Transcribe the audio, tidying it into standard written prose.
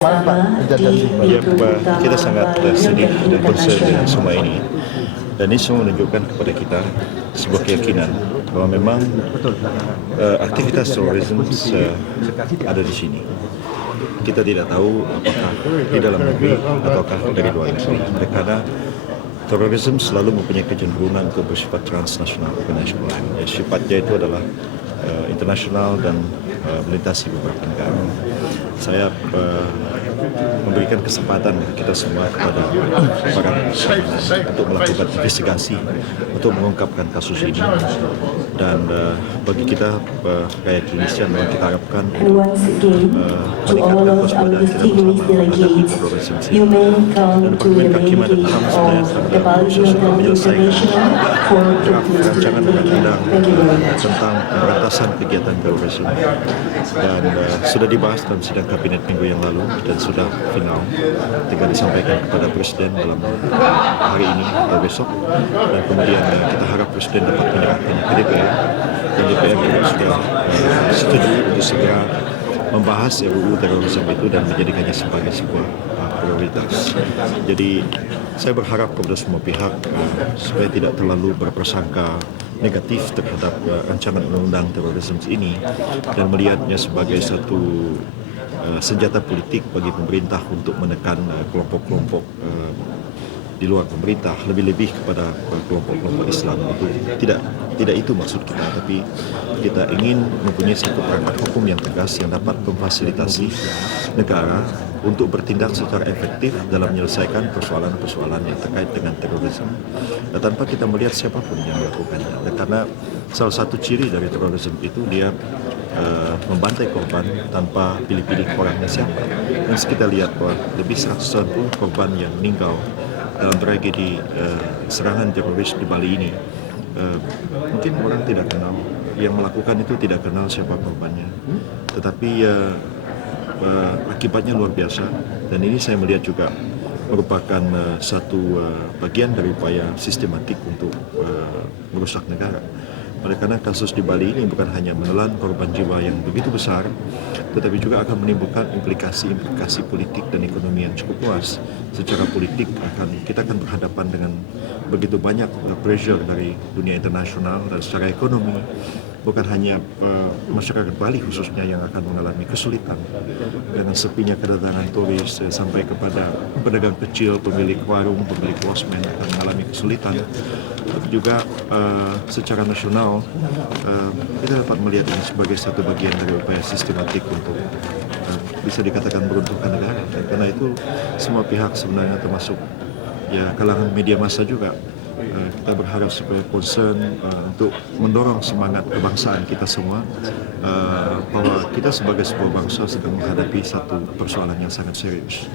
Ya, kita sangat sedih dan concern dengan semua ini. Dan ini semua menunjukkan kepada kita sebuah keyakinan bahwa memang aktivitas terorisme ada di sini. Kita tidak tahu apakah di dalam negeri ataukah dari luar negeri. Karena terorisme selalu mempunyai kecenderungan untuk bersifat transnasional, internasional. Ya, sifatnya itu adalah internasional dan melintasi beberapa negara. Saya memberikan kesempatan kita semua kepada para untuk melakukan investigasi, untuk mengungkapkan kasus ini. Dan bagi kita kayak Kepolisian memang kita harapkan meningkatkan kewaspadaan kita bersama menghadapi terorisme ini. Dan Departemen Kehakiman dan HAM sebenarnya dalam proses untuk menyelesaikan draft rancangan undang-undang tentang pemberantasan kegiatan terorisme, dan sudah dibahas dalam sidang kabinet minggu yang lalu dan sudah final, tinggal disampaikan kepada Presiden dalam hari ini atau besok, dan kemudian kita harap Presiden dapat menyerahkannya ke DPR, dan DPR juga sudah setuju untuk segera membahas RUU terorisme itu dan menjadikannya sebagai sebuah prioritas. Jadi saya berharap kepada semua pihak supaya tidak terlalu berprasangka negatif terhadap rancangan undang-undang terorisme ini dan melihatnya sebagai satu senjata politik bagi pemerintah untuk menekan kelompok-kelompok di luar pemerintah, lebih-lebih kepada kelompok-kelompok Islam. Itu tidak itu maksud kita, tapi kita ingin mempunyai satu perangkat hukum yang tegas yang dapat memfasilitasi negara untuk bertindak secara efektif dalam menyelesaikan persoalan-persoalan yang terkait dengan terorisme, dan tanpa kita melihat siapapun yang melakukannya. Dan karena salah satu ciri dari terorisme itu dia membantai korban tanpa pilih-pilih orangnya siapa. Dan kita lihat bahwa lebih 190 korban yang meninggal dalam tragedi serangan teroris di Bali ini, mungkin orang tidak kenal, yang melakukan itu tidak kenal siapa korbannya, tetapi akibatnya luar biasa. Dan ini saya melihat juga merupakan satu bagian dari upaya sistematik untuk merusak negara. Karena kasus di Bali ini bukan hanya menelan korban jiwa yang begitu besar, tetapi juga akan menimbulkan implikasi politik dan ekonomi yang cukup luas. Secara politik kita akan berhadapan dengan begitu banyak pressure dari dunia internasional, dan secara ekonomi bukan hanya masyarakat Bali khususnya yang akan mengalami kesulitan dengan sepinya kedatangan turis, sampai kepada pedagang kecil, pemilik warung, pemilik losmen akan mengalami kesulitan. Tapi juga secara nasional kita dapat melihat ini sebagai satu bagian dari upaya sistematik untuk bisa dikatakan meruntuhkan negara. Dan karena itu semua pihak sebenarnya, termasuk ya kalangan media massa juga, kita berharap supaya concern untuk mendorong semangat kebangsaan kita semua, bahwa kita sebagai sebuah bangsa sedang menghadapi satu persoalan yang sangat serius.